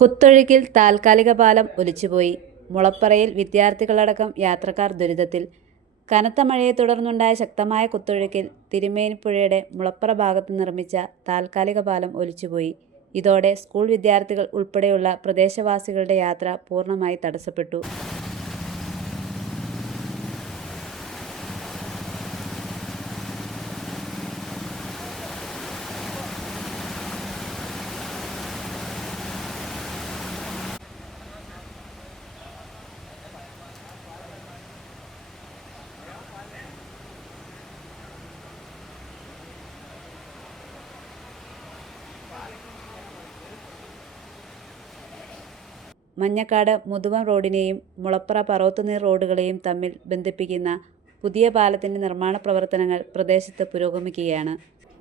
കുത്തൊഴുക്കിൽ താൽക്കാലിക പാലം ഒലിച്ചുപോയി. മുളപ്പറയിൽ വിദ്യാർത്ഥികളടക്കം യാത്രക്കാർ ദുരിതത്തിൽ. കനത്ത മഴയെ തുടർന്നുണ്ടായ ശക്തമായ കുത്തൊഴുക്കിൽ തിരുമേനിപ്പുഴയുടെ മുളപ്പറ ഭാഗത്ത് നിർമ്മിച്ച താൽക്കാലിക പാലം ഒലിച്ചുപോയി. ഇതോടെ സ്കൂൾ വിദ്യാർത്ഥികൾ ഉൾപ്പെടെയുള്ള പ്രദേശവാസികളുടെ യാത്ര പൂർണ്ണമായി തടസ്സപ്പെട്ടു. മഞ്ഞക്കാട് മുതുവം റോഡിനെയും മുളപ്പറ പറോത്തുനീർ റോഡുകളെയും തമ്മിൽ ബന്ധിപ്പിക്കുന്ന പുതിയ പാലത്തിൻ്റെ നിർമ്മാണ പ്രവർത്തനങ്ങൾ പ്രദേശത്ത് പുരോഗമിക്കുകയാണ്.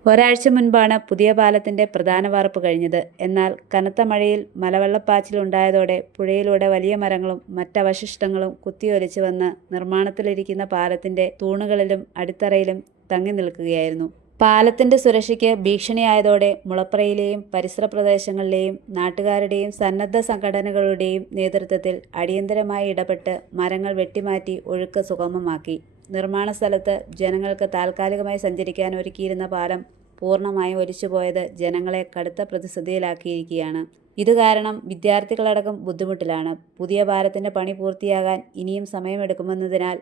ഒരാഴ്ച മുൻപാണ് പുതിയ പാലത്തിൻ്റെ പ്രധാന വാർപ്പ് കഴിഞ്ഞത്. എന്നാൽ കനത്ത മഴയിൽ മലവെള്ളപ്പാച്ചിലുണ്ടായതോടെ പുഴയിലൂടെ വലിയ മരങ്ങളും മറ്റവശിഷ്ടങ്ങളും കുത്തിയൊലിച്ച് വന്ന് നിർമ്മാണത്തിലിരിക്കുന്ന പാലത്തിൻ്റെ തൂണുകളിലും അടിത്തറയിലും തങ്ങി നിൽക്കുകയായിരുന്നു. പാലത്തിൻ്റെ സുരക്ഷയ്ക്ക് ഭീഷണിയായതോടെ മുളപ്പറയിലെയും പരിസര പ്രദേശങ്ങളിലെയും നാട്ടുകാരുടെയും സന്നദ്ധ സംഘടനകളുടെയും നേതൃത്വത്തിൽ അടിയന്തരമായി ഇടപെട്ട് മരങ്ങൾ വെട്ടിമാറ്റി ഒഴുക്ക് സുഗമമാക്കി. നിർമ്മാണ സ്ഥലത്ത് ജനങ്ങൾക്ക് താൽക്കാലികമായി സഞ്ചരിക്കാൻ ഒരുക്കിയിരുന്ന പാലം പൂർണ്ണമായും ഒലിച്ചുപോയത് ജനങ്ങളെ കടുത്ത പ്രതിസന്ധിയിലാക്കിയിരിക്കുകയാണ്. ഇതുകാരണം വിദ്യാർത്ഥികളടക്കം ബുദ്ധിമുട്ടിലാണ്. പുതിയ പാലത്തിൻ്റെ പണി പൂർത്തിയാകാൻ ഇനിയും സമയമെടുക്കുമെന്നതിനാൽ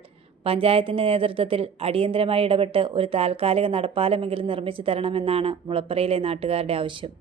പഞ്ചായത്തിൻ്റെ നേതൃത്വത്തിൽ അടിയന്തരമായി ഇടപെട്ട് ഒരു താൽക്കാലിക നടപ്പാലമെങ്കിലും നിർമ്മിച്ചു തരണമെന്നാണ് മുളപ്പറയിലെ നാട്ടുകാരുടെ ആവശ്യം.